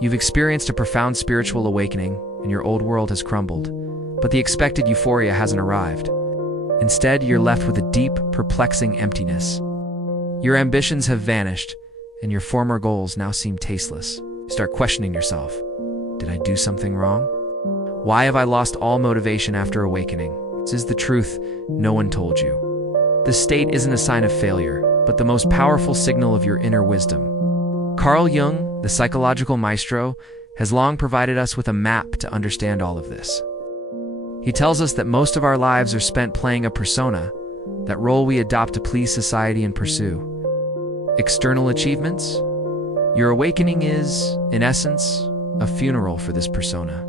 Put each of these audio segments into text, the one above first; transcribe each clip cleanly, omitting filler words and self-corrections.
You've experienced a profound spiritual awakening, and your old world has crumbled, but the expected euphoria hasn't arrived. Instead, you're left with a deep, perplexing emptiness. Your ambitions have vanished, and your former goals now seem tasteless. You start questioning yourself. Did I do something wrong? Why have I lost all motivation after awakening? This is the truth no one told you. This state isn't a sign of failure, but the most powerful signal of your inner wisdom. Carl Jung, the psychological maestro, has long provided us with a map to understand all of this. He tells us that most of our lives are spent playing a persona, that role we adopt to please society and pursue external achievements. Your awakening is, in essence, a funeral for this persona.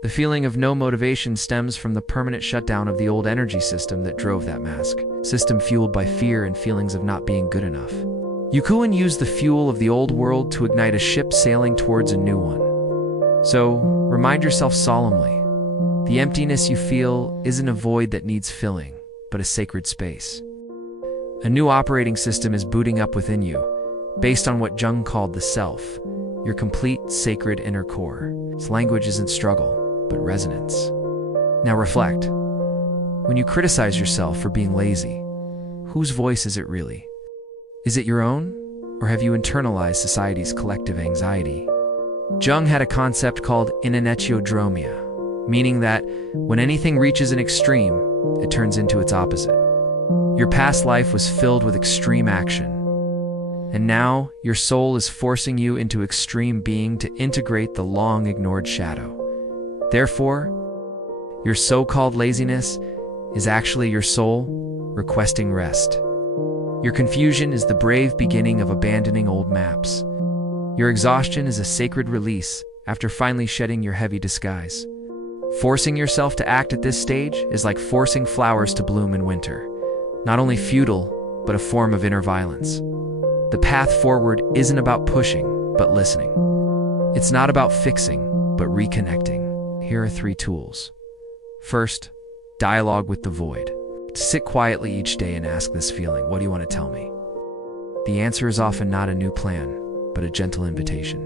The feeling of no motivation stems from the permanent shutdown of the old energy system that drove that mask, system fueled by fear and feelings of not being good enough. Yukuin used the fuel of the old world to ignite a ship sailing towards a new one. So, remind yourself solemnly, the emptiness you feel isn't a void that needs filling, but a sacred space. A new operating system is booting up within you, based on what Jung called the self, your complete, sacred inner core. Its language isn't struggle, but resonance. Now reflect. When you criticize yourself for being lazy, whose voice is it really? Is it your own, or have you internalized society's collective anxiety? Jung had a concept called inenetiodromia, meaning that when anything reaches an extreme, it turns into its opposite. Your past life was filled with extreme action, and now your soul is forcing you into extreme being to integrate the long-ignored shadow. Therefore, your so-called laziness is actually your soul requesting rest. Your confusion is the brave beginning of abandoning old maps. Your exhaustion is a sacred release after finally shedding your heavy disguise. Forcing yourself to act at this stage is like forcing flowers to bloom in winter. Not only futile, but a form of inner violence. The path forward isn't about pushing, but listening. It's not about fixing, but reconnecting. Here are 3 tools. First, dialogue with the void. Sit quietly each day and ask this feeling, what do you want to tell me? The answer is often not a new plan, but a gentle invitation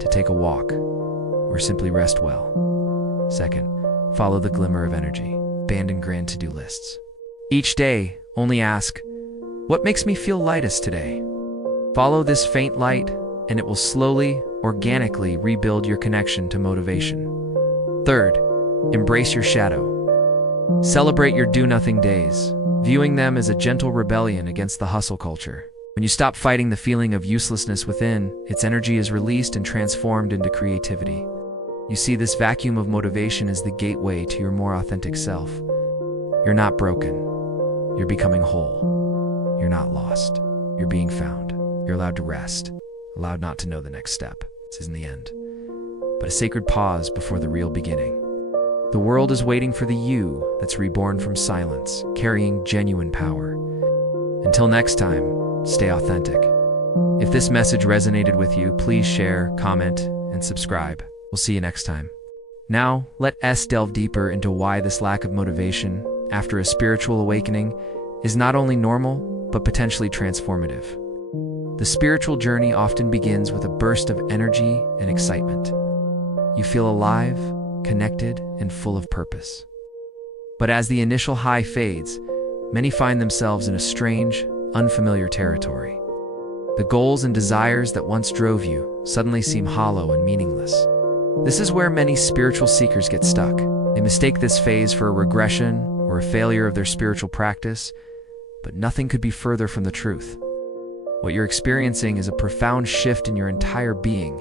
to take a walk or simply rest well. Second, follow the glimmer of energy. Abandon grand to-do lists. Each day, only ask, what makes me feel lightest today? Follow this faint light, and it will slowly, organically rebuild your connection to motivation. Third, embrace your shadow. Celebrate your do-nothing days, viewing them as a gentle rebellion against the hustle culture. When you stop fighting the feeling of uselessness within, its energy is released and transformed into creativity. You see, this vacuum of motivation is the gateway to your more authentic self. You're not broken. You're becoming whole. You're not lost. You're being found. You're allowed to rest, allowed not to know the next step. This isn't the end, but a sacred pause before the real beginning. The world is waiting for the you that's reborn from silence, carrying genuine power. Until next time, stay authentic. If this message resonated with you, please share, comment, and subscribe. We'll see you next time. Now, let us delve deeper into why this lack of motivation after a spiritual awakening is not only normal, but potentially transformative. The spiritual journey often begins with a burst of energy and excitement. You feel alive, connected, and full of purpose. But as the initial high fades, many find themselves in a strange, unfamiliar territory. The goals and desires that once drove you suddenly seem hollow and meaningless. This is where many spiritual seekers get stuck. They mistake this phase for a regression or a failure of their spiritual practice, but nothing could be further from the truth. What you're experiencing is a profound shift in your entire being.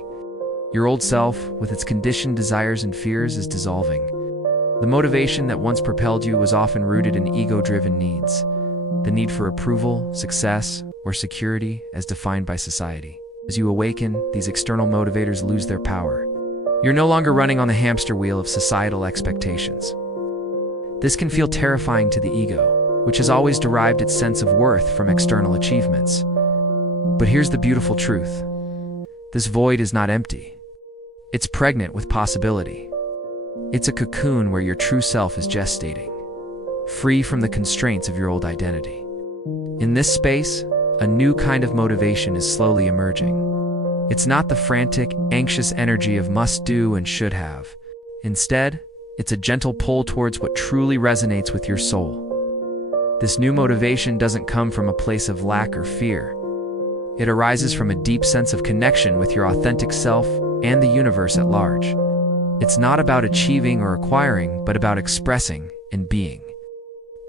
Your old self, with its conditioned desires and fears, is dissolving. The motivation that once propelled you was often rooted in ego-driven needs, the need for approval, success, or security as defined by society. As you awaken, these external motivators lose their power. You're no longer running on the hamster wheel of societal expectations. This can feel terrifying to the ego, which has always derived its sense of worth from external achievements. But here's the beautiful truth. This void is not empty. It's pregnant with possibility. It's a cocoon where your true self is gestating, free from the constraints of your old identity. In this space, a new kind of motivation is slowly emerging. It's not the frantic, anxious energy of must do and should have. Instead, it's a gentle pull towards what truly resonates with your soul. This new motivation doesn't come from a place of lack or fear. It arises from a deep sense of connection with your authentic self and the universe at large. It's not about achieving or acquiring, but about expressing and being.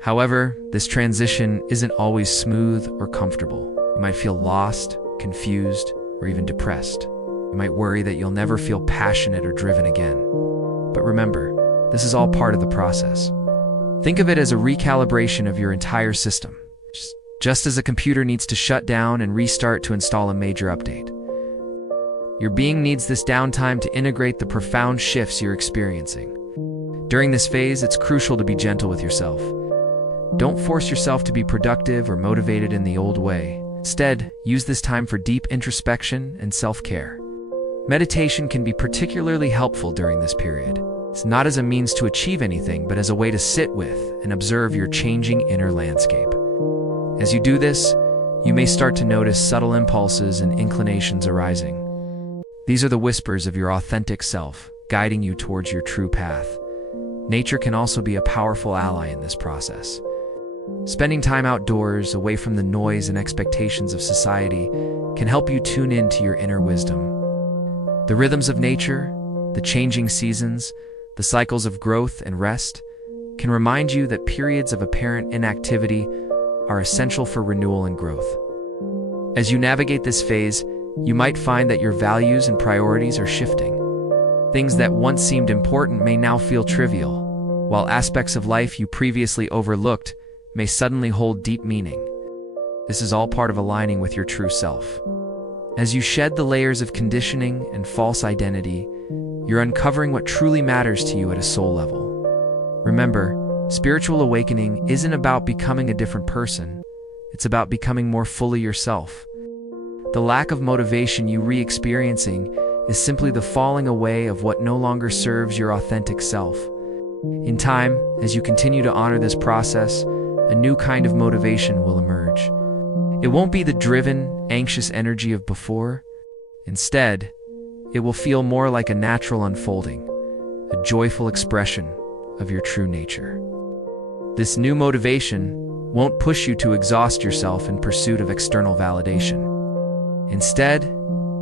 However, this transition isn't always smooth or comfortable. You might feel lost, confused, or even depressed. You might worry that you'll never feel passionate or driven again. But remember, this is all part of the process. Think of it as a recalibration of your entire system. Just as a computer needs to shut down and restart to install a major update. Your being needs this downtime to integrate the profound shifts you're experiencing. During this phase, it's crucial to be gentle with yourself. Don't force yourself to be productive or motivated in the old way. Instead, use this time for deep introspection and self-care. Meditation can be particularly helpful during this period. It's not as a means to achieve anything, but as a way to sit with and observe your changing inner landscape. As you do this, you may start to notice subtle impulses and inclinations arising. These are the whispers of your authentic self, guiding you towards your true path. Nature can also be a powerful ally in this process. Spending time outdoors, away from the noise and expectations of society, can help you tune into your inner wisdom. The rhythms of nature, the changing seasons, the cycles of growth and rest, can remind you that periods of apparent inactivity are essential for renewal and growth. As you navigate this phase, you might find that your values and priorities are shifting. Things that once seemed important may now feel trivial, while aspects of life you previously overlooked may suddenly hold deep meaning. This is all part of aligning with your true self. As you shed the layers of conditioning and false identity, you're uncovering what truly matters to you at a soul level. Remember, spiritual awakening isn't about becoming a different person. It's about becoming more fully yourself. The lack of motivation you re-experiencing is simply the falling away of what no longer serves your authentic self. In time, as you continue to honor this process, a new kind of motivation will emerge. It won't be the driven, anxious energy of before. Instead, it will feel more like a natural unfolding, a joyful expression of your true nature. This new motivation won't push you to exhaust yourself in pursuit of external validation. Instead,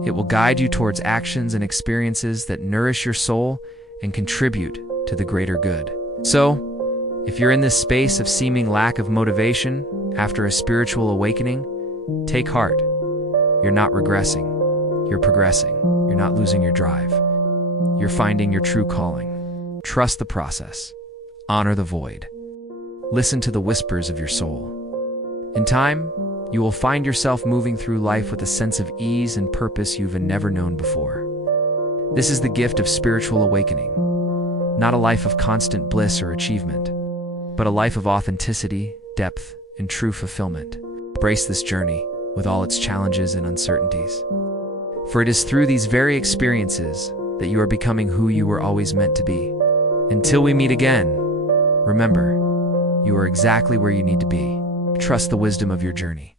it will guide you towards actions and experiences that nourish your soul and contribute to the greater good. So, if you're in this space of seeming lack of motivation after a spiritual awakening, take heart. You're not regressing. You're progressing. You're not losing your drive. You're finding your true calling. Trust the process. Honor the void. Listen to the whispers of your soul. In time, you will find yourself moving through life with a sense of ease and purpose you've never known before. This is the gift of spiritual awakening. Not a life of constant bliss or achievement, but a life of authenticity, depth, and true fulfillment. Embrace this journey with all its challenges and uncertainties. For it is through these very experiences that you are becoming who you were always meant to be. Until we meet again, remember, you are exactly where you need to be. Trust the wisdom of your journey.